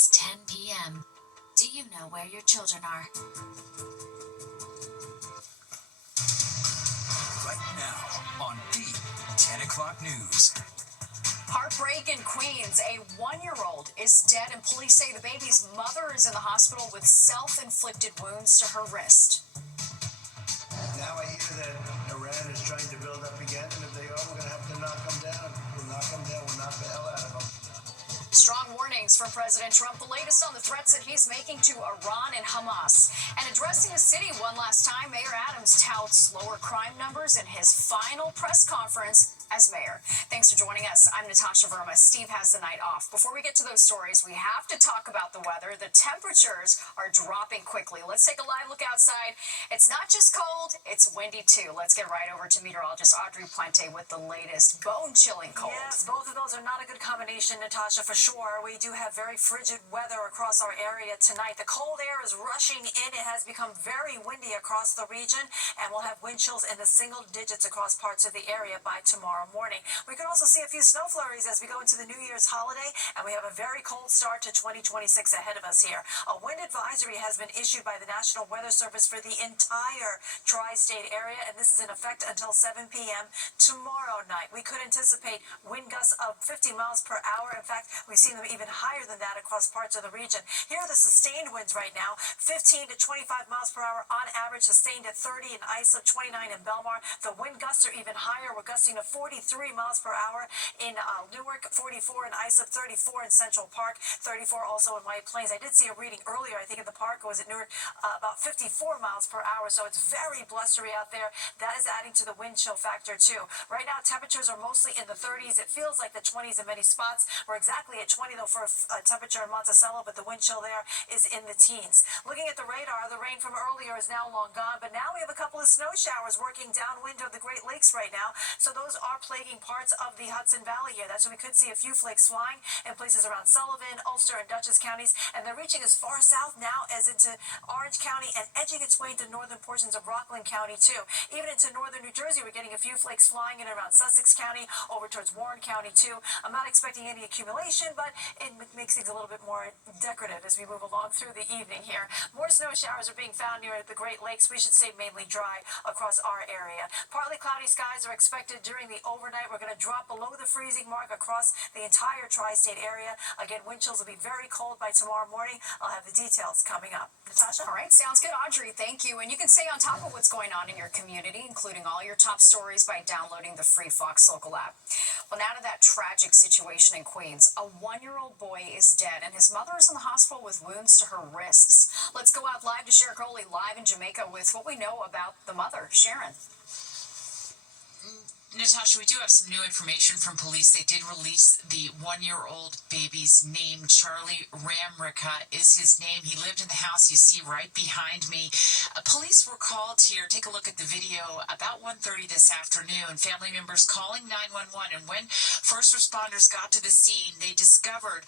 It's 10 p.m. Do you know where your children are? Right now on Beat 10 o'clock news. Heartbreak in Queens. A 1-year-old is dead, and police say the baby's mother is in the hospital with self-inflicted wounds to her wrist. Now I hear that Iran is trying to build up again, and if they are, we're going to have to knock them down. We'll knock them down. We'll knock the hell out of them. Strong warnings from President Trump, the latest on the threats that he's making to Iran and Hamas. And addressing the city one last time, Mayor Adams touts lower crime numbers in his final press conference as mayor. Thanks for joining us. I'm Natasha Verma. Steve has the night off. Before we get to those stories, we have to talk about the weather. The temperatures are dropping quickly. Let's take a live look outside. It's not just cold, it's windy too. Let's get right over to meteorologist Audrey Puente with the latest bone-chilling cold. Yes, both of those are not a good combination, Natasha, for sure. We do have very frigid weather across our area tonight. The cold air is rushing in. It has become very windy across the region, and we'll have wind chills in the single digits across parts of the area by tomorrow morning. We could also see a few snow flurries as we go into the New Year's holiday, and we have a very cold start to 2026 ahead of us here. A wind advisory has been issued by the National Weather Service for the entire tri-state area, and this is in effect until 7 p.m. tomorrow night. We could anticipate wind gusts of 50 miles per hour. In fact, we've seen them even higher than that across parts of the region. Here are the sustained winds right now, 15 to 25 miles per hour on average, sustained at 30 in Islip, 29 in Belmar. The wind gusts are even higher. We're gusting to 43 miles per hour in Newark, 44 in Islip, 34 in Central Park, 34 also in White Plains. I did see a reading earlier, I think in the park, or was it Newark, about 54 miles per hour, so it's very blustery out there. That is adding to the wind chill factor too. Right now, temperatures are mostly in the 30s. It feels like the 20s in many spots. We're exactly at 20 though for a temperature in Monticello, but the wind chill there is in the teens. Looking at the radar, the rain from earlier is now long gone, but now we have a couple of snow showers working downwind of the Great Lakes right now, so those are plaguing parts of the Hudson Valley here. That's when we could see a few flakes flying in places around Sullivan, Ulster, and Dutchess counties, and they're reaching as far south now as into Orange County and edging its way into northern portions of Rockland County too. Even into northern New Jersey, we're getting a few flakes flying in around Sussex County, over towards Warren County too. I'm not expecting any accumulation, but it makes things a little bit more decorative as we move along through the evening here. More snow showers are being found near the Great Lakes. We should stay mainly dry across our area. Partly cloudy skies are expected during the overnight. We're going to drop below the freezing mark across the entire tri-state area. Again, wind chills will be very cold by tomorrow morning. I'll have the details coming up. Natasha? All right, sounds good, Audrey. Thank you. And you can stay on top of what's going on in your community, including all your top stories, by downloading the free Fox Local app. Well, now to that tragic situation in Queens. A 1-year-old boy is dead, and his mother is in the hospital with wounds to her wrists. Let's go out live to Sharon Crowley, live in Jamaica, with what we know about the mother. Sharon. Natasha, we do have some new information from police. They did release the 1-year-old baby's name. Charlie Ramrica is his name. He lived in the house you see right behind me. Police were called here. Take a look at the video. About 1:30 this afternoon, family members calling 911, and when first responders got to the scene, they discovered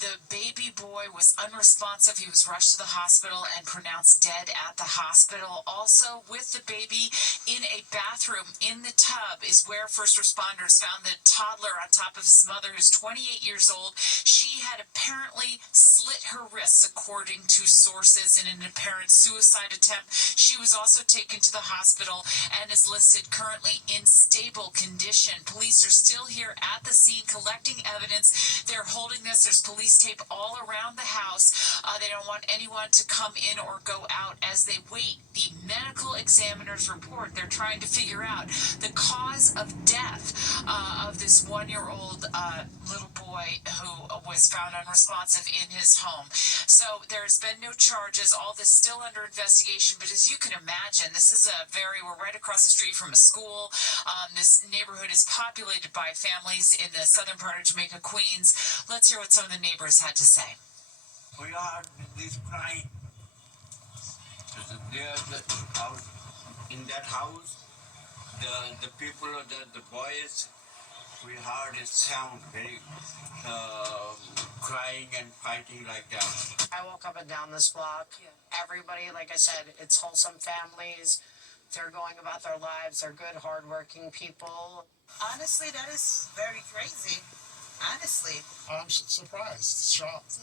the baby boy was unresponsive. He was rushed to the hospital and pronounced dead at the hospital. Also, with the baby in a bathroom in the tub is where first responders found the toddler on top of his mother, who's 28 years old. She had apparently slit her wrists, according to sources, in an apparent suicide attempt. She was also taken to the hospital and is listed currently in stable condition. Police are still here at the scene collecting evidence. They're holding this. There's police tape all around the house. They don't want anyone to come in or go out as they wait the medical examiner's report. They're trying to figure out the cause of death of this 1-year-old little boy who was found unresponsive in his home. So there's been no charges. All this still under investigation. But as you can imagine, this is we're right across the street from a school. This neighborhood is populated by families in the southern part of Jamaica, Queens. Let's hear what some of the neighbors had to say. We heard this crying. In that house, the people, the boys, we heard a sound, very crying and fighting like that. I woke up and down this block. Everybody, like I said, it's wholesome families. They're going about their lives. They're good, hardworking people. Honestly, that is very crazy. honestly. I'm surprised, shocked.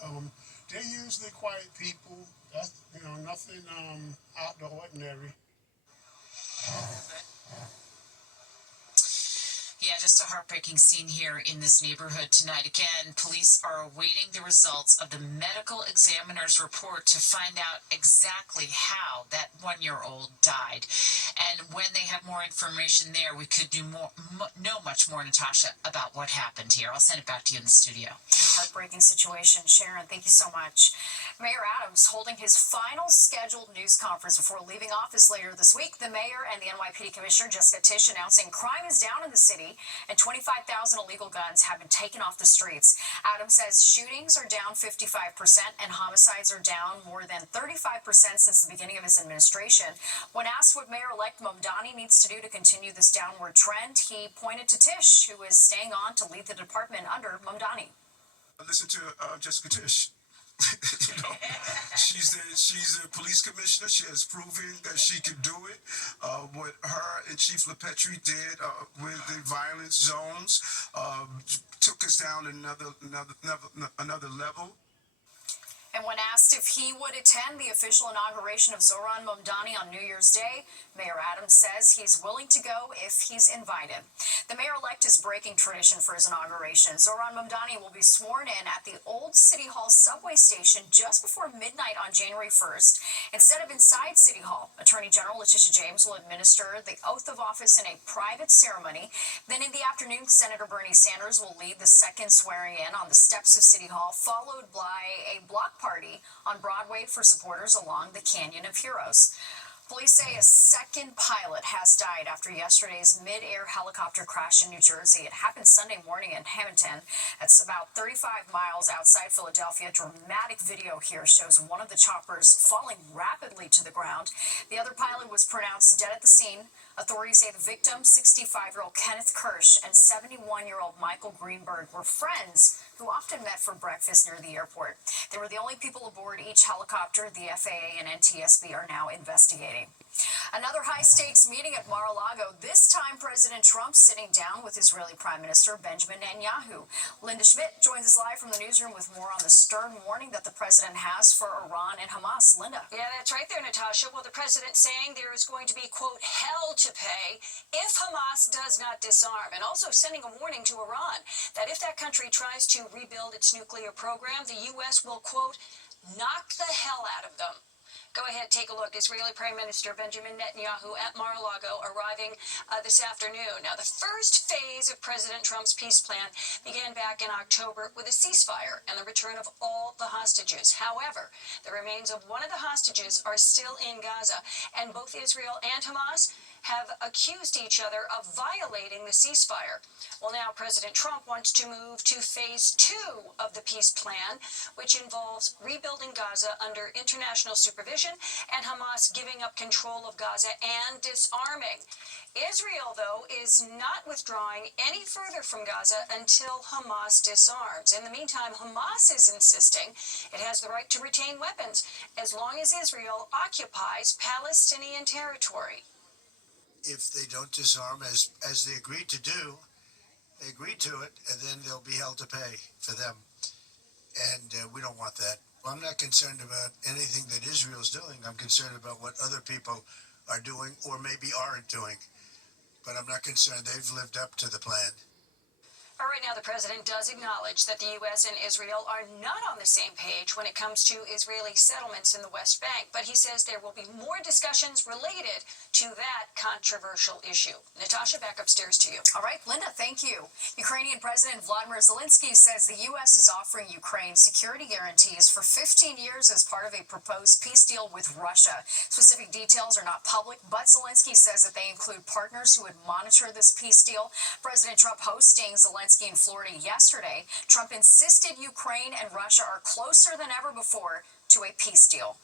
They're usually quiet people. That's, nothing out the ordinary. Yeah, just a heartbreaking scene here in this neighborhood tonight. Again, police are awaiting the results of the medical examiner's report to find out exactly how that 1-year-old died. And when they have more information there, we could know much more, Natasha, about what happened here. I'll send it back to you in the studio. Heartbreaking situation. Sharon, thank you so much. Mayor Adams holding his final scheduled news conference before leaving office later this week. The mayor and the NYPD Commissioner, Jessica Tisch, announcing crime is down in the city and 25,000 illegal guns have been taken off the streets. Adams says shootings are down 55% and homicides are down more than 35% since the beginning of his administration. When asked what Mayor-elect Mamdani needs to do to continue this downward trend, he pointed to Tisch, who is staying on to lead the department under Mamdani. Listen to Jessica Tisch. She's a police commissioner. She has proven that she can do it. What her and Chief LaPetrie did with the violence zones took us down another level. And when asked if he would attend the official inauguration of Zohran Mamdani on New Year's Day, Mayor Adams says he's willing to go if he's invited. The mayor-elect is breaking tradition for his inauguration. Zohran Mamdani will be sworn in at the old City Hall subway station just before midnight on January 1st. Instead of inside City Hall, Attorney General Letitia James will administer the oath of office in a private ceremony. Then in the afternoon, Senator Bernie Sanders will lead the second swearing in on the steps of City Hall, followed by a block party on Broadway for supporters along the Canyon of Heroes. Police say a second pilot has died after yesterday's mid-air helicopter crash in New Jersey. It happened Sunday morning in Hamilton. That's about 35 miles outside Philadelphia. Dramatic video here shows one of the choppers falling rapidly to the ground. The other pilot was pronounced dead at the scene. Authorities say the victim, 65-year-old Kenneth Kirsch, and 71-year-old Michael Greenberg were friends who often met for breakfast near the airport. They were the only people aboard each helicopter. The FAA and NTSB are now investigating. Another high-stakes meeting at Mar-a-Lago. This time, President Trump sitting down with Israeli Prime Minister Benjamin Netanyahu. Linda Schmidt joins us live from the newsroom with more on the stern warning that the president has for Iran and Hamas. Linda. Yeah, that's right there, Natasha. Well, the president saying there is going to be, quote, hell to pay if Hamas does not disarm, and also sending a warning to Iran that if that country tries to rebuild its nuclear program, the U.S. will, quote, knock the hell out of them. Go ahead, take a look. Israeli Prime Minister Benjamin Netanyahu at Mar-a-Lago arriving this afternoon. Now, the first phase of President Trump's peace plan began back in October with a ceasefire and the return of all the hostages. However, the remains of one of the hostages are still in Gaza, and both Israel and Hamas have accused each other of violating the ceasefire. Well, now President Trump wants to move to phase 2 of the peace plan, which involves rebuilding Gaza under international supervision and Hamas giving up control of Gaza and disarming. Israel, though, is not withdrawing any further from Gaza until Hamas disarms. In the meantime, Hamas is insisting it has the right to retain weapons as long as Israel occupies Palestinian territory. If they don't disarm, as they agreed to do, they agreed to it, and then they'll be held to pay for them. And we don't want that. I'm not concerned about anything that Israel's doing. I'm concerned about what other people are doing or maybe aren't doing. But I'm not concerned they've lived up to the plan. All right, now the president does acknowledge that the U.S. and Israel are not on the same page when it comes to Israeli settlements in the West Bank, but he says there will be more discussions related to that controversial issue. Natasha, back upstairs to you. All right, Linda, thank you. Ukrainian President Vladimir Zelensky says the U.S. is offering Ukraine security guarantees for 15 years as part of a proposed peace deal with Russia. Specific details are not public, but Zelensky says that they include partners who would monitor this peace deal. President Trump hosting Zelensky in Florida yesterday. Trump insisted Ukraine and Russia are closer than ever before to a peace deal.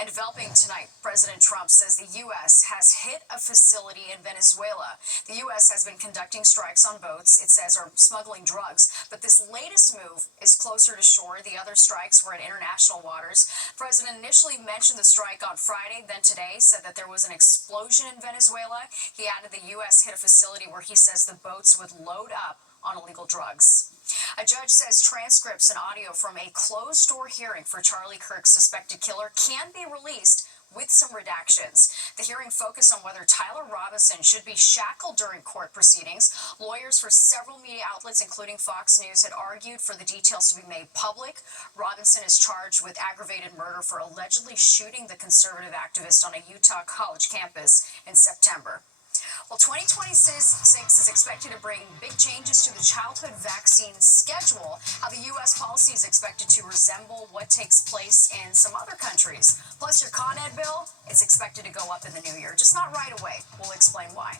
And developing tonight, President Trump says the U.S. has hit a facility in Venezuela. The U.S. has been conducting strikes on boats, it says, are smuggling drugs. But this latest move is closer to shore. The other strikes were in international waters. The president initially mentioned the strike on Friday, then today said that there was an explosion in Venezuela. He added the U.S. hit a facility where he says the boats would load up on illegal drugs. A judge says transcripts and audio from a closed-door hearing for Charlie Kirk's suspected killer can be released with some redactions. The hearing focused on whether Tyler Robinson should be shackled during court proceedings. Lawyers for several media outlets, including Fox News, had argued for the details to be made public. Robinson is charged with aggravated murder for allegedly shooting the conservative activist on a Utah college campus in September. Well, 2026 is expected to bring big changes to the childhood vaccine schedule. How the U.S. policy is expected to resemble what takes place in some other countries. Plus, your Con Ed bill is expected to go up in the new year, just not right away. We'll explain why.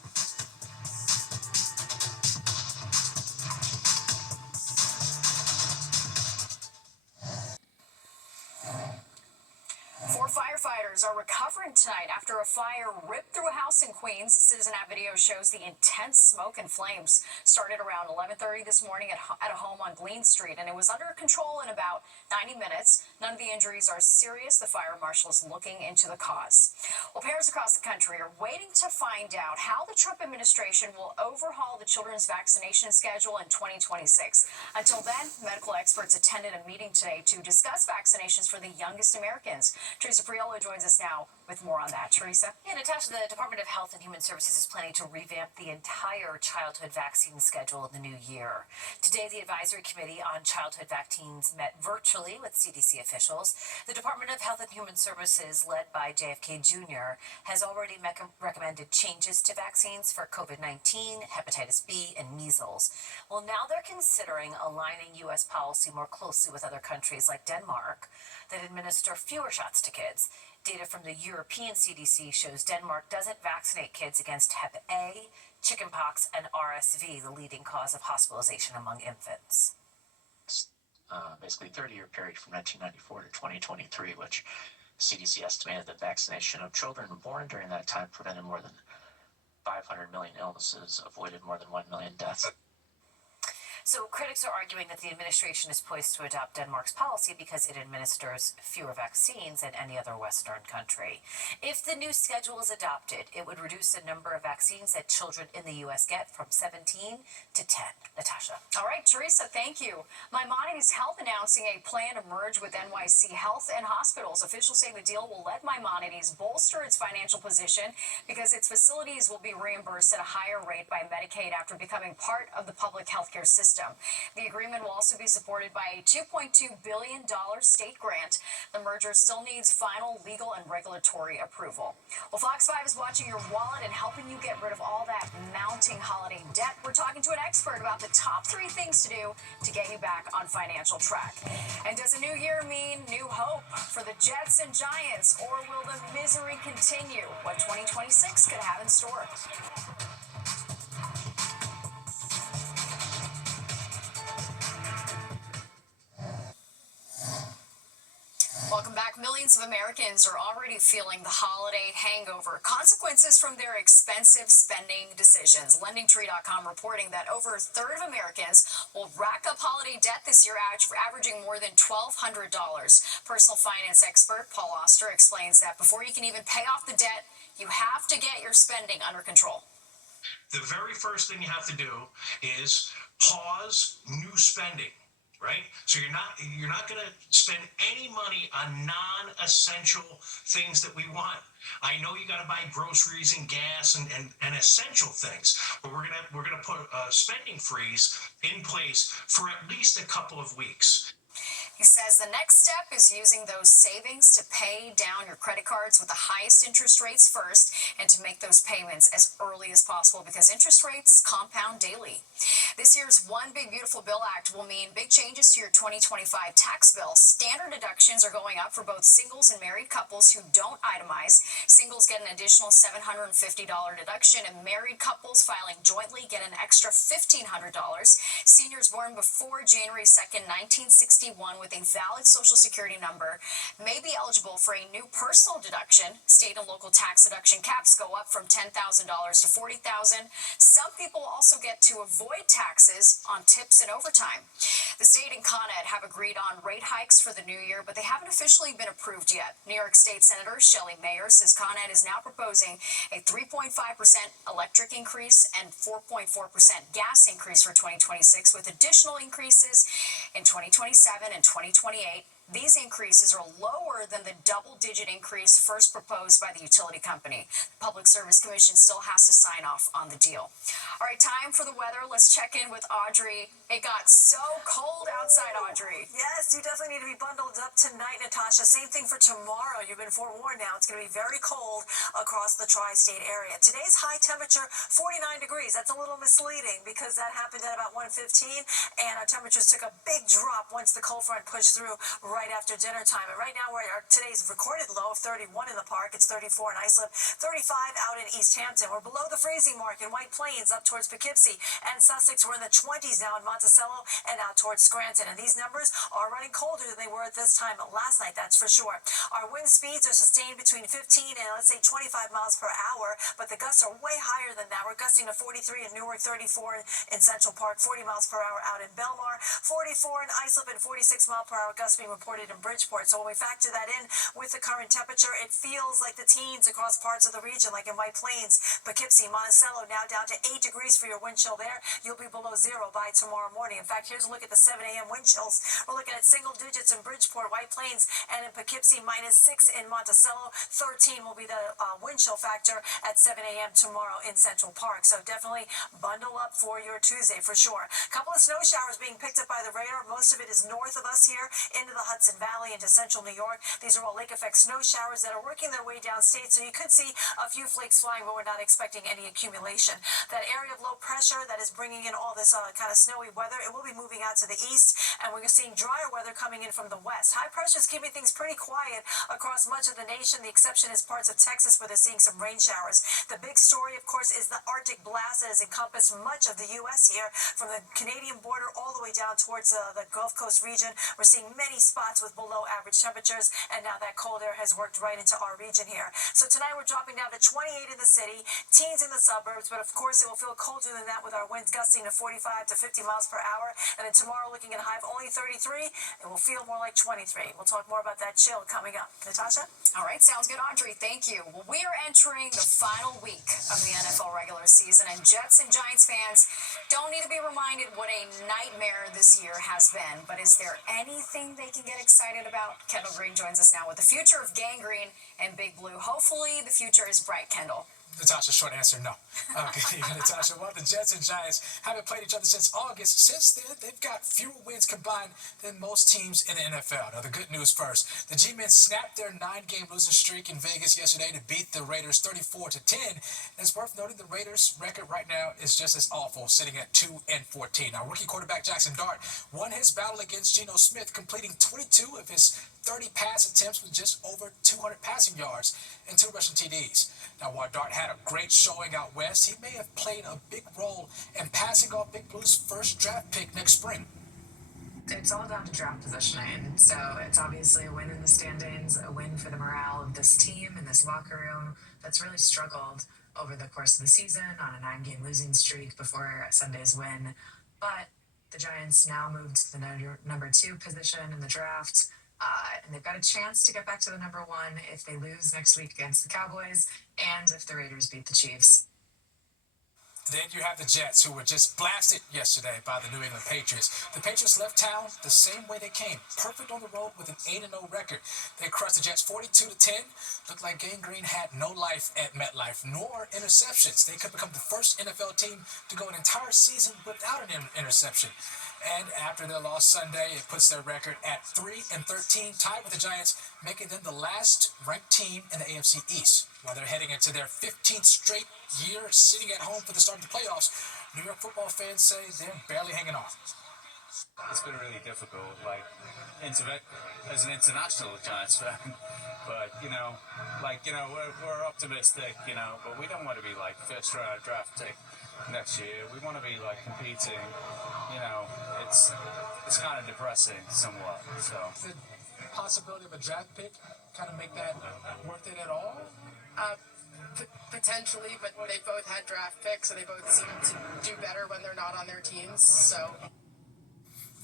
Four firefighters are recovering tonight after a fire ripped through a house in Queens. Citizen App video shows the intense smoke and flames started around 11:30 this morning at a home on Glean Street, and it was under control in about 90 minutes. None of the injuries are serious. The fire marshal is looking into the cause. Well, parents across the country are waiting to find out how the Trump administration will overhaul the children's vaccination schedule in 2026. Until then, medical experts attended a meeting today to discuss vaccinations for the youngest Americans. Teresa Priolo joins us now with more on that. Teresa? Yeah, Natasha, the Department of Health and Human Services is planning to revamp the entire childhood vaccine schedule in the new year. Today, the Advisory Committee on Childhood Vaccines met virtually with CDC officials. The Department of Health and Human Services, led by JFK Jr., has already recommended changes to vaccines for COVID-19, hepatitis B, and measles. Well, now they're considering aligning U.S. policy more closely with other countries like Denmark that administer fewer shots to kids. Data from the European CDC shows Denmark doesn't vaccinate kids against Hep A, chickenpox, and RSV, the leading cause of hospitalization among infants. Basically 30-year period from 1994 to 2023, which CDC estimated that vaccination of children born during that time prevented more than 500 million illnesses, avoided more than 1 million deaths. So critics are arguing that the administration is poised to adopt Denmark's policy because it administers fewer vaccines than any other Western country. If the new schedule is adopted, it would reduce the number of vaccines that children in the U.S. get from 17 to 10. Natasha. All right, Teresa, thank you. Maimonides Health announcing a plan to merge with NYC Health and Hospitals. Officials say the deal will let Maimonides bolster its financial position because its facilities will be reimbursed at a higher rate by Medicaid after becoming part of the public healthcare system. The agreement will also be supported by a $2.2 billion state grant. The merger still needs final legal and regulatory approval. Well, Fox 5 is watching your wallet and helping you get rid of all that mounting holiday debt. We're talking to an expert about the top 3 things to do to get you back on financial track. And does a new year mean new hope for the Jets and Giants, or will the misery continue? What 2026 could have in store? Welcome back. Millions of Americans are already feeling the holiday hangover, consequences from their expensive spending decisions. LendingTree.com reporting that over a third of Americans will rack up holiday debt this year, averaging more than $1,200. Personal finance expert Paul Oster explains that before you can even pay off the debt, you have to get your spending under control. The very first thing you have to do is pause new spending. Right? So you're not going to spend any money on non-essential things that we want. I know you got to buy groceries and gas and essential things, but we're gonna put a spending freeze in place for at least a couple of weeks. He says the next step is using those savings to pay down your credit cards with the highest interest rates first and to make those payments as early as possible because interest rates compound daily. This year's One Big Beautiful Bill Act will mean big changes to your 2025 tax bill. Standard deductions are going up for both singles and married couples who don't itemize. Singles get an additional $750 deduction, and married couples filing jointly get an extra $1,500. Seniors born before January 2nd, 1961 with with a valid Social Security number may be eligible for a new personal deduction. State and local tax deduction caps go up from $10,000 to $40,000. Some people also get to avoid taxes on tips and overtime. The state and Con Ed have agreed on rate hikes for the new year, but they haven't officially been approved yet. New York State Senator Shelley Mayer says Con Ed is now proposing a 3.5% electric increase and 4.4% gas increase for 2026, with additional increases in 2027 and 2028. These increases are lower than the double-digit increase first proposed by the utility company. The Public Service Commission still has to sign off on the deal. All right, time for the weather. Let's check in with Audrey. It got so cold outside, Audrey. Yes, you definitely need to be bundled up tonight, Natasha. Same thing for tomorrow. You've been forewarned now. It's going to be very cold across the tri-state area. Today's high temperature, 49 degrees. That's a little misleading because that happened at about 1:15, and our temperatures took a big drop once the cold front pushed through right after dinner time. And right now, today's recorded low of 31 in the park. It's 34 in Islip, 35 out in East Hampton. We're below the freezing mark in White Plains, up towards Poughkeepsie and Sussex. We're in the 20s now in Monticello and out towards Scranton. And these numbers are running colder than they were at this time last night, that's for sure. Our wind speeds are sustained between 15 and, let's say, 25 miles per hour, but the gusts are way higher than that. We're gusting to 43 in Newark, 34 in Central Park, 40 miles per hour out in Belmar, 44 in Islip, and 46 mile per hour gusts being reported in Bridgeport. So when we factor that in with the current temperature, it feels like the teens across parts of the region, like in White Plains, Poughkeepsie, Monticello, now down to 8 degrees for your wind chill there. You'll be below zero by tomorrow morning. In fact, here's a look at the 7 a.m. wind chills. We're looking at single digits in Bridgeport, White Plains, and in Poughkeepsie, -6 in Monticello. 13 will be the wind chill factor at 7 a.m. tomorrow in Central Park. So definitely bundle up for your Tuesday for sure. A couple of snow showers being picked up by the radar. Most of it is north of us here into the Hudson Valley, into central New York. These are all lake effect snow showers that are working their way downstate. So you could see a few flakes flying, but we're not expecting any accumulation. That area of low pressure that is bringing in all this kind of snowy weather, it will be moving out to the east, and we're seeing drier weather coming in from the west. High pressure is keeping things pretty quiet across much of the nation. The exception is parts of Texas where they're seeing some rain showers. The big story, of course, is the Arctic blast that has encompassed much of the U.S. here, from the Canadian border all the way down towards the Gulf Coast region. We're seeing many spots with below average temperatures, and now that cold air has worked right into our region here. So tonight we're dropping down to 28 in the city, teens in the suburbs, but of course it will feel colder than that with our winds gusting to 45 to 50 miles per hour. And then tomorrow, looking at a high of only 33, it will feel more like 23. We'll talk more about that chill coming up. Natasha? All right, sounds good, Audrey. Thank you. Well, we are entering the final week of the NFL regular season, and Jets and Giants fans don't need to be reminded what a nightmare this year has been. But is there anything they can get excited about? Kendall Green joins us now with the future of Gang Green and Big Blue. Hopefully, the future is bright, Kendall. Natasha, short answer, no. Okay, Natasha, well, the Jets and Giants haven't played each other since August. Since then, they've got fewer wins combined than most teams in the NFL. Now, the good news first. The G-Men snapped their 9-game losing streak in Vegas yesterday to beat the Raiders 34-10. And it's worth noting the Raiders' record right now is just as awful, sitting at 2-14. Now, rookie quarterback Jackson Dart won his battle against Geno Smith, completing 22 of his 30 pass attempts with just over 200 passing yards and 2 rushing TDs. Now, while Dart had a great showing out west, he may have played a big role in passing off Big Blue's first draft pick next spring. It's all down to draft positioning. So it's obviously a win in the standings, a win for the morale of this team and this locker room that's really struggled over the course of the season on a 9-game losing streak before Sunday's win. But the Giants now moved to the number 2 position in the draft. And they've got a chance to get back to the number 1 if they lose next week against the Cowboys and if the Raiders beat the Chiefs. Then you have the Jets, who were just blasted yesterday by the New England Patriots. The Patriots left town the same way they came, perfect on the road with an 8-0 record. They crushed the Jets 42-10. Looked like Gang Green had no life at MetLife, nor interceptions. They could become the first NFL team to go an entire season without an interception. And after their loss Sunday, it puts their record at 3-13, tied with the Giants, making them the last ranked team in the AFC East. While they're heading into their 15th straight year sitting at home for the start of the playoffs, New York football fans say they're barely hanging on. It's been really difficult, like, as an international Giants fan. But, we're optimistic, but we don't want to be like first round draft pick next year. We want to be like competing, it's kind of depressing somewhat, so. The possibility of a draft pick kind of make that worth it at all? Potentially, but they both had draft picks, and they both seem to do better when they're not on their teams, so.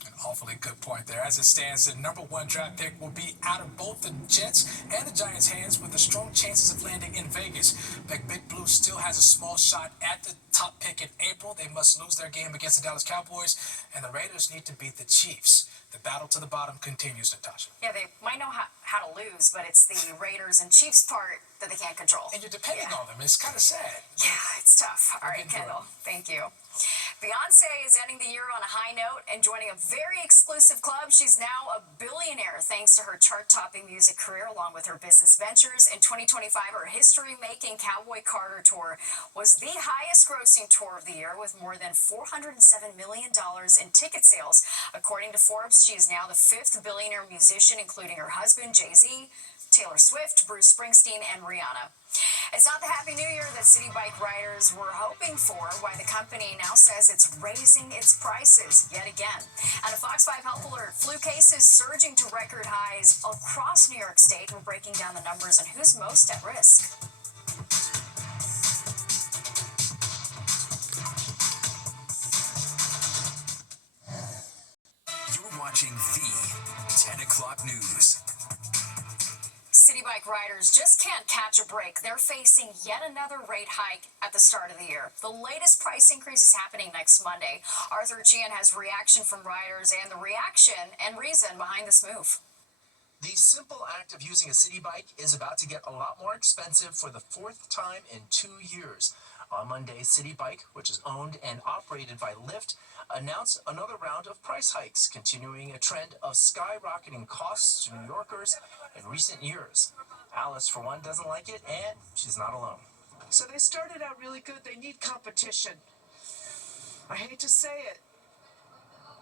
An awfully good point there. As it stands, the number 1 draft pick will be out of both the Jets and the Giants' hands with the strong chances of landing in Vegas. But Big Blue still has a small shot at the top pick in April. They must lose their game against the Dallas Cowboys, and the Raiders need to beat the Chiefs. The battle to the bottom continues, Natasha. Yeah, they might know how to lose, but it's the Raiders and Chiefs part that they can't control. And you're depending on them. It's kind of sad. Yeah, it's tough. All right, Kendall, thank you. Beyonce is ending the year on a high note and joining a very exclusive club. She's now a billionaire thanks to her chart-topping music career along with her business ventures. In 2025, her history-making Cowboy Carter tour was the highest-grossing tour of the year with more than $407 million in ticket sales. According to Forbes, she is now the 5th billionaire musician, including her husband, Jay-Z, Taylor Swift, Bruce Springsteen, and Rihanna. It's not the Happy New Year that City Bike riders were hoping for, why the company now says it's raising its prices yet again. And a Fox 5 Health Alert, flu cases surging to record highs across New York State. We're breaking down the numbers and who's most at risk. You're watching the 10 o'clock news. City Bike riders just can't catch a break. They're facing yet another rate hike at the start of the year. The latest price increase is happening next Monday. Arthur Gian has reaction from riders and the reaction and reason behind this move. The simple act of using a City Bike is about to get a lot more expensive for the 4th time in 2 years. On Monday, City Bike, which is owned and operated by Lyft, announced another round of price hikes, continuing a trend of skyrocketing costs to New Yorkers in recent years. Alice, for one, doesn't like it, and she's not alone. So they started out really good. They need competition. I hate to say it,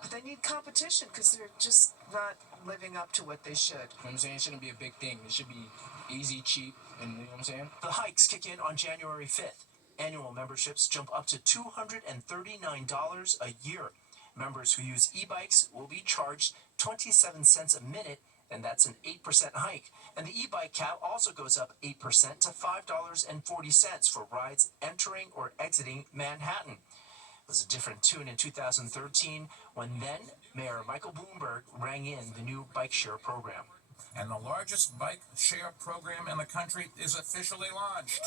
but they need competition because they're just not living up to what they should. You know what I'm saying? It shouldn't be a big thing. It should be easy, cheap, and you know what I'm saying? The hikes kick in on January 5th. Annual memberships jump up to $239 a year. Members who use e-bikes will be charged 27 cents a minute, and that's an 8% hike. And the e-bike cap also goes up 8% to $5.40 for rides entering or exiting Manhattan. It was a different tune in 2013 when then Mayor Michael Bloomberg rang in the new bike share program. And the largest bike share program in the country is officially launched.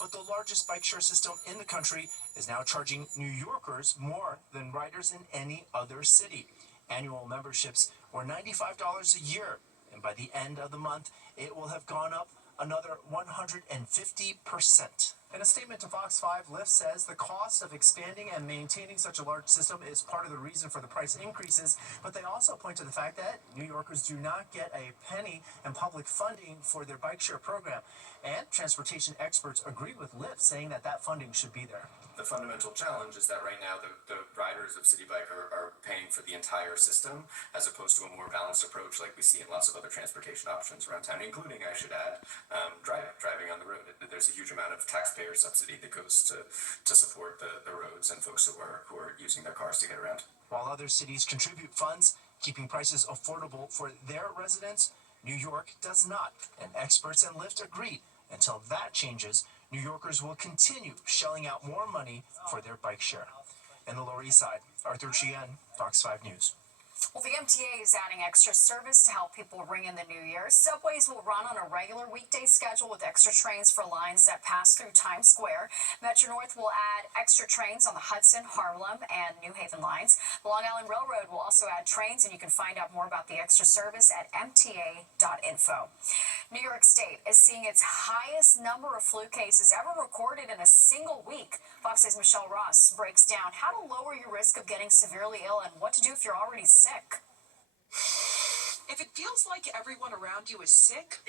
But the largest bike share system in the country is now charging New Yorkers more than riders in any other city. Annual memberships were $95 a year, and by the end of the month, it will have gone up another 150%. In a statement to Fox 5, Lyft says the cost of expanding and maintaining such a large system is part of the reason for the price increases, but they also point to the fact that New Yorkers do not get a penny in public funding for their bike share program. And transportation experts agree with Lyft, saying that that funding should be there. The fundamental challenge is that right now the riders of City Bike are paying for the entire system as opposed to a more balanced approach like we see in lots of other transportation options around town, including, I should add, driving on the road. There's a huge amount of taxpayer subsidy that goes to support the roads and folks who are using their cars to get around. While other cities contribute funds, keeping prices affordable for their residents, New York does not, and experts and Lyft agree. Until that changes, New Yorkers will continue shelling out more money for their bike share. In the Lower East Side, Arthur Gian, Fox 5 News. Well, the MTA is adding extra service to help people ring in the new year. Subways will run on a regular weekday schedule with extra trains for lines that pass through Times Square. Metro North will add extra trains on the Hudson, Harlem, and New Haven lines. The Long Island Railroad will also add trains, and you can find out more about the extra service at mta.info. New York State is seeing its highest number of flu cases ever recorded in a single week. Fox 6's Michelle Ross breaks down how to lower your risk of getting severely ill and what to do if you're already sick. If it feels like everyone around you is sick,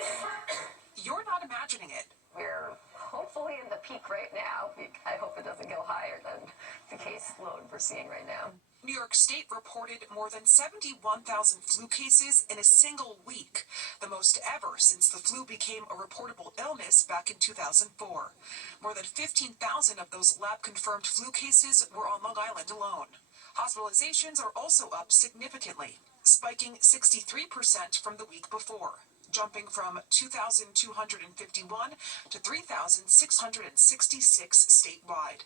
you're not imagining it. We're hopefully in the peak right now. I hope it doesn't go higher than the case load we're seeing right now. New York State reported more than 71,000 flu cases in a single week, the most ever since the flu became a reportable illness back in 2004. More than 15,000 of those lab-confirmed flu cases were on Long Island alone. Hospitalizations are also up significantly, spiking 63% from the week before, jumping from 2,251 to 3,666 statewide.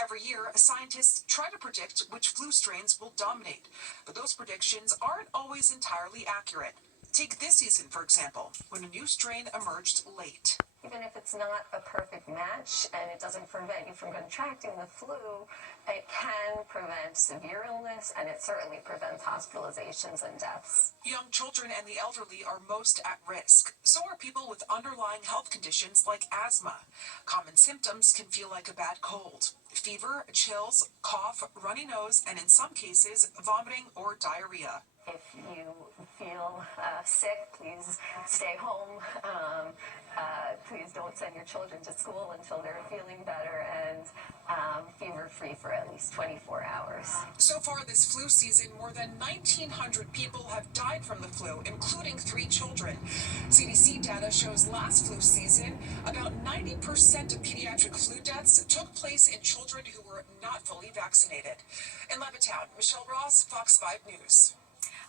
Every year, scientists try to predict which flu strains will dominate, but those predictions aren't always entirely accurate. Take this season, for example, when a new strain emerged late. Even if it's not a perfect match and it doesn't prevent you from contracting the flu, it can prevent severe illness, and it certainly prevents hospitalizations and deaths. Young children and the elderly are most at risk. So are people with underlying health conditions like asthma. Common symptoms can feel like a bad cold: fever, chills, cough, runny nose, and in some cases, vomiting or diarrhea. If you feel sick, please stay home. Please don't send your children to school until they're feeling better, and fever-free for at least 24 hours. So far this flu season, more than 1,900 people have died from the flu, including 3 children. CDC data shows last flu season, about 90% of pediatric flu deaths took place in children who were not fully vaccinated. In Levittown, Michelle Ross, Fox 5 News.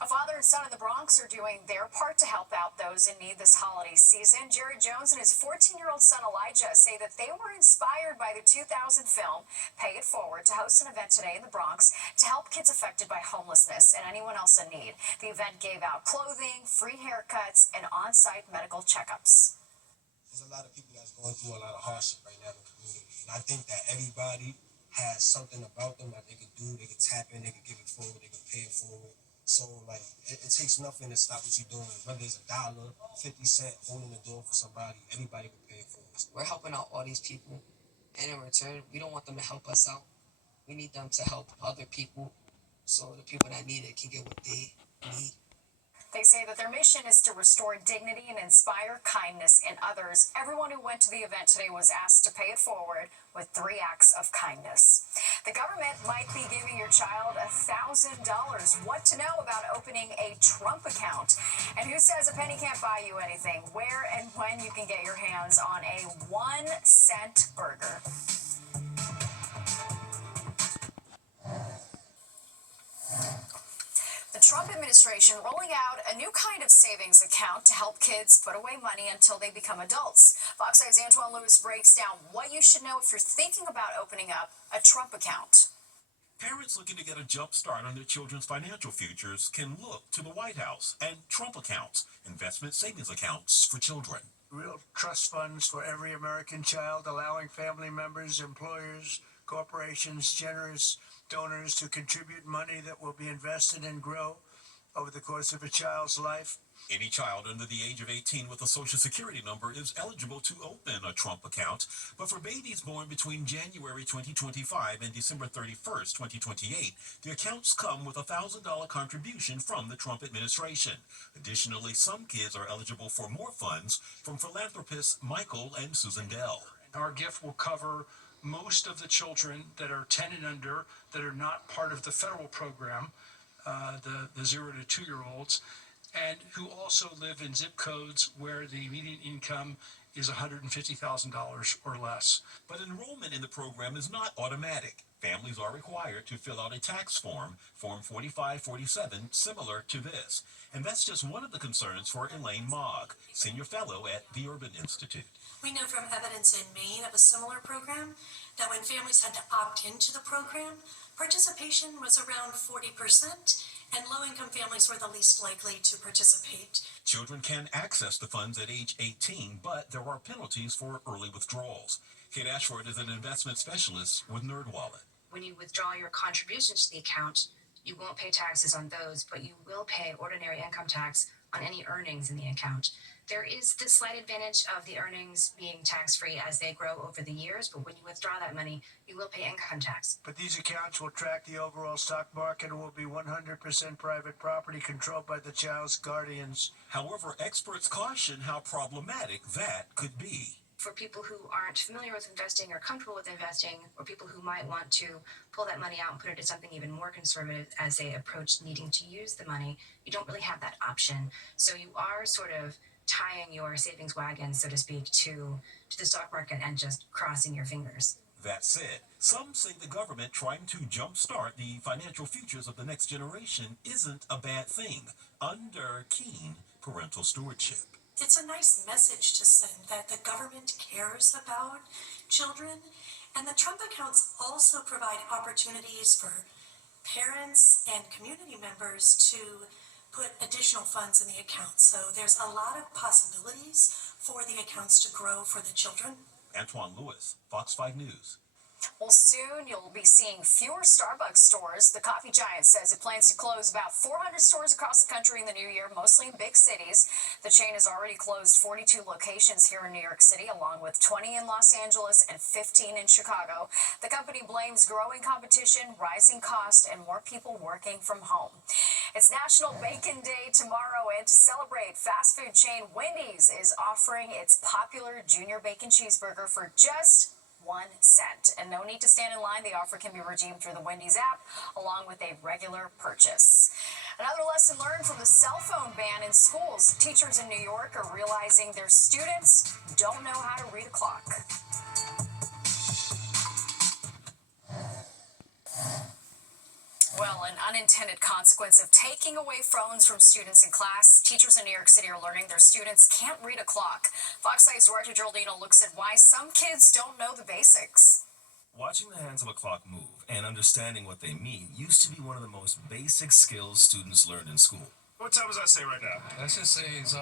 A father and son in the Bronx are doing their part to help out those in need this holiday season. Jared Jones and his 14-year-old son Elijah say that they were inspired by the 2000 film Pay It Forward to host an event today in the Bronx to help kids affected by homelessness and anyone else in need. The event gave out clothing, free haircuts, and on-site medical checkups. There's a lot of people that's going through a lot of hardship right now in the community, and I think that everybody has something about them that they could do. They could tap in, they could give it forward, they could pay it forward. So, like, it takes nothing to stop what you're doing. Whether it's $1, 50 cents, holding the door for somebody, anybody can pay it for it. We're helping out all these people, and in return, we don't want them to help us out. We need them to help other people, so the people that need it can get what they need. They say that their mission is to restore dignity and inspire kindness in others. Everyone who went to the event today was asked to pay it forward with 3 acts of kindness. The government might be giving your child $1,000. What to know about opening a Trump account? And who says a penny can't buy you anything? Where and when you can get your hands on a 1-cent burger. The Trump administration rolling out a new kind of savings account to help kids put away money until they become adults. Fox 5's Antoine Lewis breaks down what you should know if you're thinking about opening up a Trump account. Parents looking to get a jump start on their children's financial futures can look to the White House and Trump accounts, investment savings accounts for children. Real trust funds for every American child, allowing family members, employers, corporations, generous donors to contribute money that will be invested and grow over the course of a child's life. Any child under the age of 18 with a Social Security number is eligible to open a Trump account, but for babies born between January 2025 and December 31st, 2028, the accounts come with a $1,000 contribution from the Trump administration. Additionally, some kids are eligible for more funds from philanthropists Michael and Susan Dell. Our gift will cover most of the children that are 10 and under that are not part of the federal program, the 0 to 2-year-olds, and who also live in zip codes where the median income is $150,000 or less. But enrollment in the program is not automatic. Families are required to fill out a tax form, Form 4547, similar to this. And that's just one of the concerns for Elaine Mogg, Senior Fellow at the Urban Institute. We know from evidence in Maine of a similar program that when families had to opt into the program, participation was around 40%, and low-income families were the least likely to participate. Children can access the funds at age 18, but there are penalties for early withdrawals. Kate Ashford is an investment specialist with NerdWallet. When you withdraw your contributions to the account, you won't pay taxes on those, but you will pay ordinary income tax on any earnings in the account. There is the slight advantage of the earnings being tax-free as they grow over the years, but when you withdraw that money, you will pay income tax. But these accounts will track the overall stock market and will be 100% private property controlled by the child's guardians. However, experts caution how problematic that could be. For people who aren't familiar with investing or comfortable with investing, or people who might want to pull that money out and put it to something even more conservative as they approach needing to use the money, you don't really have that option. So you are sort of tying your savings wagon, so to speak, to the stock market and just crossing your fingers. That said, some say the government trying to jumpstart the financial futures of the next generation isn't a bad thing under keen parental stewardship. It's a nice message to send that the government cares about children, and the Trump accounts also provide opportunities for parents and community members to put additional funds in the account. So there's a lot of possibilities for the accounts to grow for the children. Antoine Lewis, Fox 5 News. Well, soon you'll be seeing fewer Starbucks stores. The coffee giant says it plans to close about 400 stores across the country in the new year, mostly in big cities. The chain has already closed 42 locations here in New York City, along with 20 in Los Angeles and 15 in Chicago. The company blames growing competition, rising costs, and more people working from home. It's National Bacon Day tomorrow, and to celebrate, fast food chain Wendy's is offering its popular Junior Bacon Cheeseburger for just 1 cent. And no need to stand in line. The offer can be redeemed through the Wendy's app along with a regular purchase. Another lesson learned from the cell phone ban in schools. Teachers in New York are realizing their students don't know how to read a clock. Well, an unintended consequence of taking away phones from students in class. Teachers in New York City are learning their students can't read a clock. Fox 5's Roger Geraldino looks at why some kids don't know the basics. Watching the hands of a clock move and understanding what they mean used to be one of the most basic skills students learned in school. What time does that say right now? That should say it's 8:50.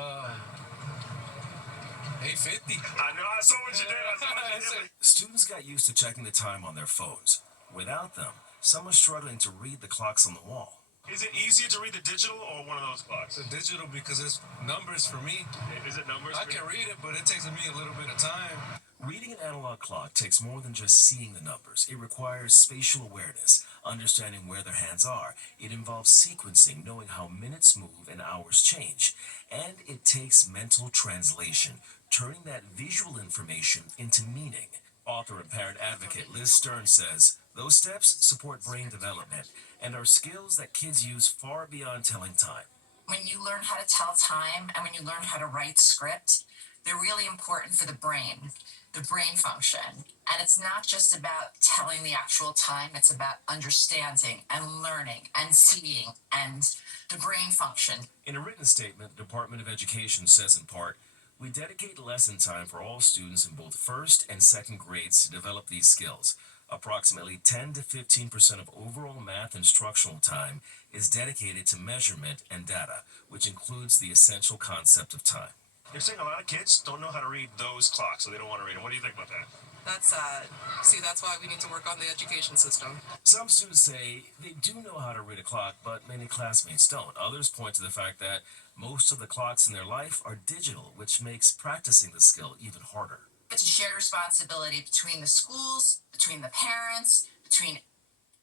I know, I saw what you did. Students got used to checking the time on their phones. Without them, some are struggling to read the clocks on the wall. Is it easier to read the digital or one of those clocks? It's digital because it's numbers for me. Is it numbers? I can read it, but it takes me a little bit of time. Reading an analog clock takes more than just seeing the numbers. It requires spatial awareness, understanding where their hands are. It involves sequencing, knowing how minutes move and hours change. And it takes mental translation, turning that visual information into meaning. Author and parent advocate Liz Stern says, those steps support brain development and are skills that kids use far beyond telling time. When you learn how to tell time and when you learn how to write script, they're really important for the brain function. And it's not just about telling the actual time, it's about understanding and learning and seeing and the brain function. In a written statement, the Department of Education says in part, we dedicate lesson time for all students in both first and second grades to develop these skills. Approximately 10 to 15% of overall math instructional time is dedicated to measurement and data, which includes the essential concept of time. You're saying a lot of kids don't know how to read those clocks, so they don't want to read them. What do you think about that? That's sad. See, that's why we need to work on the education system. Some students say they do know how to read a clock, but many classmates don't. Others point to the fact that most of the clocks in their life are digital, which makes practicing the skill even harder. It's a shared responsibility between the schools, between the parents, between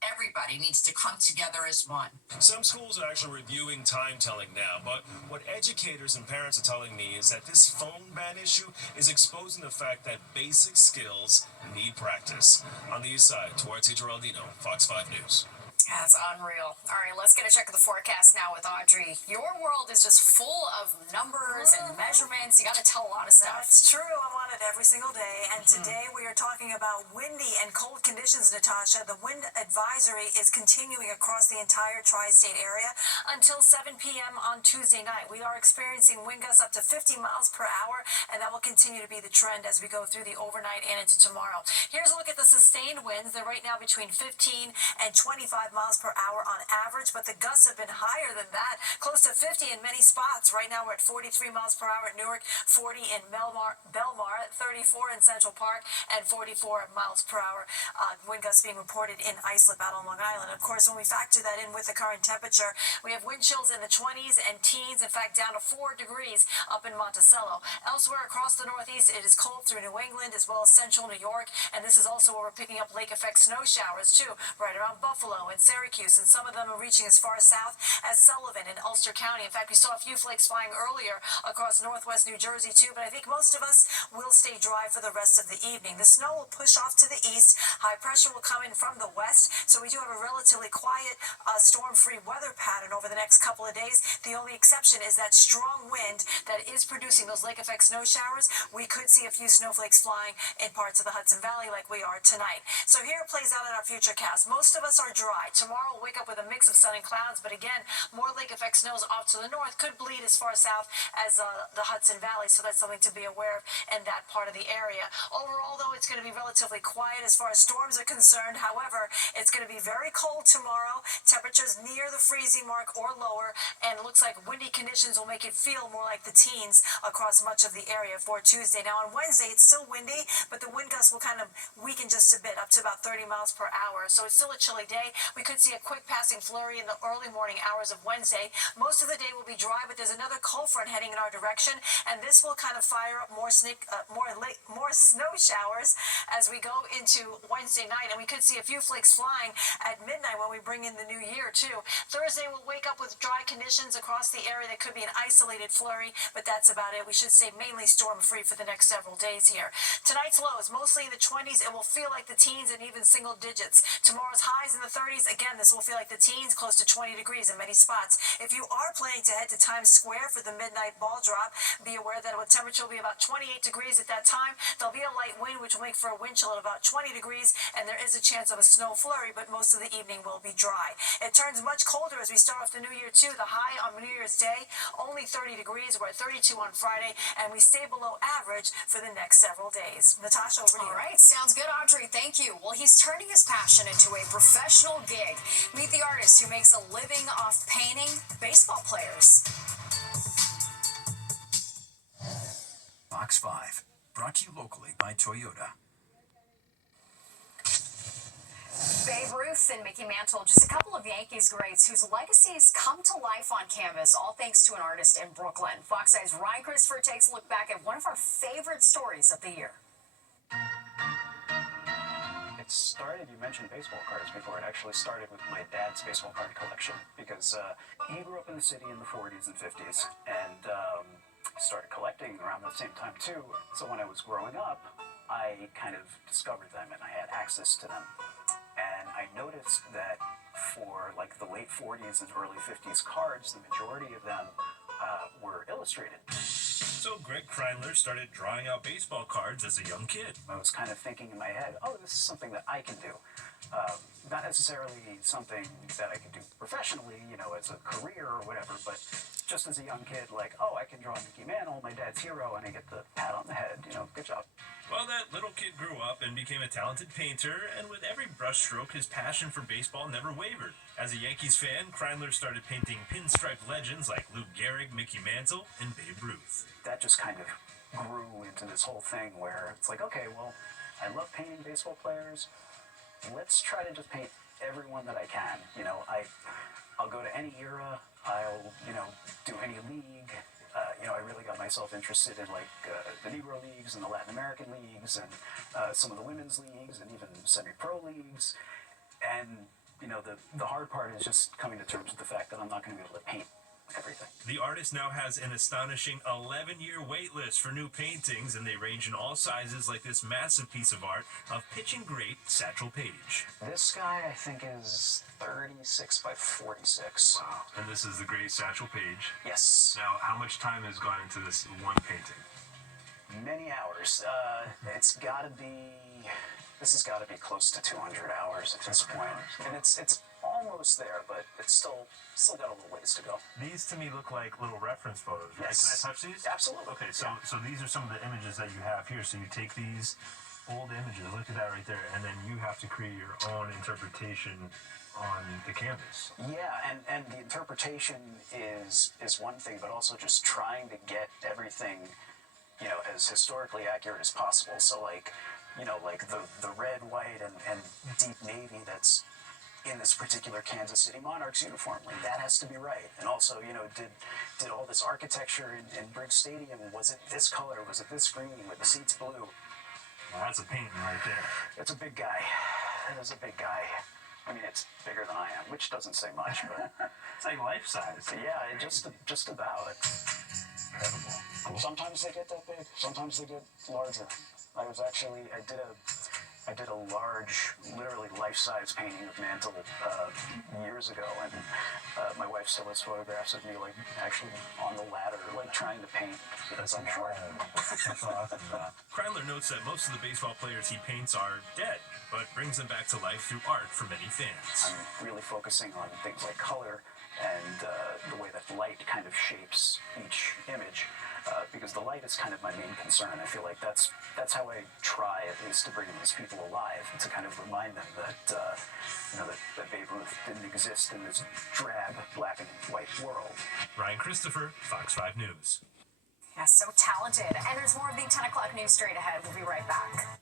everybody needs to come together as one. Some schools are actually reviewing time telling now, but what educators and parents are telling me is that this phone ban issue is exposing the fact that basic skills need practice. On the east side, Duarte Geraldino, Fox 5 News. That's unreal. All right, let's get a check of the forecast now with Audrey. Your world is just full of numbers and measurements. You got to tell a lot of stuff. That's true. I'm on it every single day. And today we are talking about windy and cold conditions, Natasha. The wind advisory is continuing across the entire tri-state area until 7 p.m. on Tuesday night. We are experiencing wind gusts up to 50 miles per hour, and that will continue to be the trend as we go through the overnight and into tomorrow. Here's a look at the sustained winds. They're right now between 15 and 25 miles per hour on average, but the gusts have been higher than that, close to 50 in many spots. Right now we're at 43 miles per hour at Newark, 40 in Belmar, 34 in Central Park, and 44 miles per hour wind gusts being reported in Islip out on Long Island. Of course, when we factor that in with the current temperature, we have wind chills in the 20s and teens, in fact down to 4 degrees up in Monticello. Elsewhere across the Northeast, it is cold through New England as well as central New York, and this is also where we're picking up lake effect snow showers too, right around Buffalo and and Syracuse, and some of them are reaching as far south as Sullivan and Ulster County. In fact, we saw a few flakes flying earlier across northwest New Jersey too, but I think most of us will stay dry for the rest of the evening. The snow will push off to the east. High pressure will come in from the west, so we do have a relatively quiet, storm-free weather pattern over the next couple of days. The only exception is that strong wind that is producing those lake effect snow showers. We could see a few snowflakes flying in parts of the Hudson Valley like we are tonight. So here it plays out in our future cast. Most of us are dry. Tomorrow we'll wake up with a mix of sun and clouds, but again, more lake effect snows off to the north could bleed as far south as the Hudson Valley, so that's something to be aware of in that part of the area. Overall, though, it's going to be relatively quiet as far as storms are concerned. However, it's going to be very cold tomorrow. Temperatures near the freezing mark or lower, and it looks like windy conditions will make it feel more like the teens across much of the area for Tuesday. Now, on Wednesday, it's still windy, but the wind gusts will kind of weaken just a bit, up to about 30 miles per hour. So it's still a chilly day. We could see a quick passing flurry in the early morning hours of Wednesday. Most of the day will be dry, but there's another cold front heading in our direction, and this will kind of fire up more snow showers as we go into Wednesday night, and we could see a few flakes flying at midnight when we bring in the new year too. Thursday we'll wake up with dry conditions across the area. That could be an isolated flurry, but that's about it. We should stay mainly storm-free for the next several days here. Tonight's lows mostly in the 20s. It will feel like the teens and even single digits. Tomorrow's highs in the 30s. Again, this will feel like the teens, close to 20 degrees in many spots. If you are planning to head to Times Square for the midnight ball drop, be aware that the temperature will be about 28 degrees at that time. There'll be a light wind, which will make for a wind chill at about 20 degrees, and there is a chance of a snow flurry, but most of the evening will be dry. It turns much colder as we start off the new year too. The high on New Year's Day, only 30 degrees. We're at 32 on Friday, and we stay below average for the next several days. Natasha, over to you. All right, sounds good, Audrey. Thank you. Well, he's turning his passion into a professional gig. Meet the artist who makes a living off painting baseball players. Fox 5, brought to you locally by Toyota. Babe Ruth and Mickey Mantle, just a couple of Yankees greats whose legacies come to life on canvas, all thanks to an artist in Brooklyn. Fox 5's Ryan Christopher takes a look back at one of our favorite stories of the year. It started, you mentioned baseball cards before, it actually started with my dad's baseball card collection, because he grew up in the city in the 40s and 50s, and started collecting around the same time too. So when I was growing up, I kind of discovered them and I had access to them. And I noticed that for like the late 40s and early 50s cards, the majority of them were illustrated. So Greg Kreindler started drawing out baseball cards as a young kid. I was kind of thinking in my head, oh, this is something that I can do. Not necessarily something that I could do professionally, you know, as a career or whatever, but just as a young kid, like, oh, I can draw Mickey Mantle, my dad's hero, and I get the pat on the head, you know, good job. Well, that little kid grew up and became a talented painter, and with every brushstroke, his passion for baseball never wavered. As a Yankees fan, Kreindler started painting pinstripe legends like Lou Gehrig, Mickey Mantle, and Babe Ruth. That just kind of grew into this whole thing where it's like, okay, well, I love painting baseball players. Let's try to just paint everyone that I can. You know, I'll go to any era. I'll, you know, do any league. You know, I really got myself interested in like the Negro leagues and the Latin American leagues and some of the women's leagues and even semi-pro leagues. And, you know, the hard part is just coming to terms with the fact that I'm not going to be able to paint everything. The artist now has an astonishing 11-year wait list for new paintings, and they range in all sizes, like this massive piece of art of pitching great Satchel Paige. This guy, I think, is 36 by 46. Wow. And this is the great Satchel Paige. Yes. Now, how much time has gone into this one painting? Many hours. This has got to be close to 200 hours at this point. And it's almost there, but it's still got a little ways to go. These to me look like little reference photos, right? Yes. Can I touch these? Absolutely. Okay, so these are some of the images that you have here. So you take these old images, look at that right there, and then you have to create your own interpretation on the canvas. Yeah, and the interpretation is one thing, but also just trying to get everything, you know, as historically accurate as possible. So like, you know, like the red, white, and deep navy that's in this particular Kansas City Monarchs uniform, like that has to be right. And also, you know, did all this architecture in Bridge Stadium, was it this color, was it this green, were the seats blue? Well, that's a painting right there. It's a big guy. It is a big guy. I mean, it's bigger than I am, which doesn't say much, but It's like life size. yeah, just about. Incredible. Cool. Sometimes they get that big. Sometimes they get larger. I did a large, literally life-size painting of Mantle years ago, and my wife still has photographs of me, like, actually on the ladder, like, trying to paint because I'm short. That's awesome. Kreindler notes that most of the baseball players he paints are dead, but brings them back to life through art for many fans. I'm really focusing on things like color and the way that light kind of shapes each image, because the light is kind of my main concern. I feel like that's how I try, at least, to bring these people alive, to kind of remind them that that Babe Ruth didn't exist in this drab black and white world. Ryan Christopher, Fox 5 News. Yeah, so talented. And there's more of the 10 o'clock news straight ahead. We'll be right back.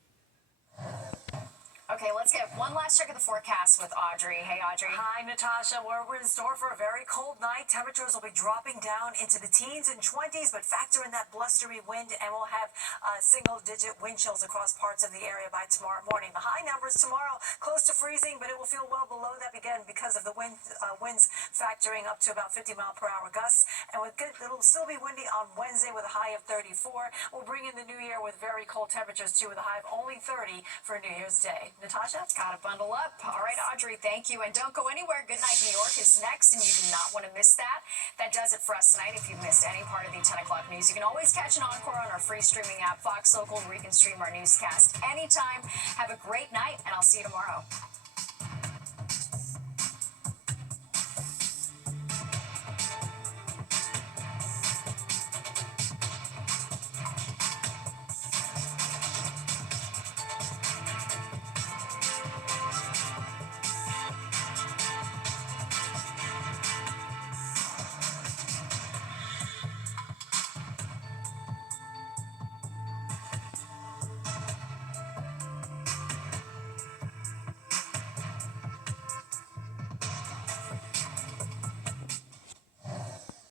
Okay, let's get one last check of the forecast with Audrey. Hey, Audrey. Hi, Natasha. We're in store for a very cold night. Temperatures will be dropping down into the teens and 20s, but factor in that blustery wind, and we'll have single-digit wind chills across parts of the area by tomorrow morning. The high numbers tomorrow close to freezing, but it will feel well below that again because of the winds factoring up to about 50-mile-per-hour gusts. And it'll still be windy on Wednesday with a high of 34. We'll bring in the new year with very cold temperatures too, with a high of only 30 for New Year's Day. Natasha? Gotta bundle up. All right, Audrey, thank you. And don't go anywhere. Good Night New York is next, and you do not want to miss that. That does it for us tonight. If you missed any part of the 10 o'clock news, you can always catch an encore on our free streaming app, Fox Local, where you can stream our newscast anytime. Have a great night, and I'll see you tomorrow.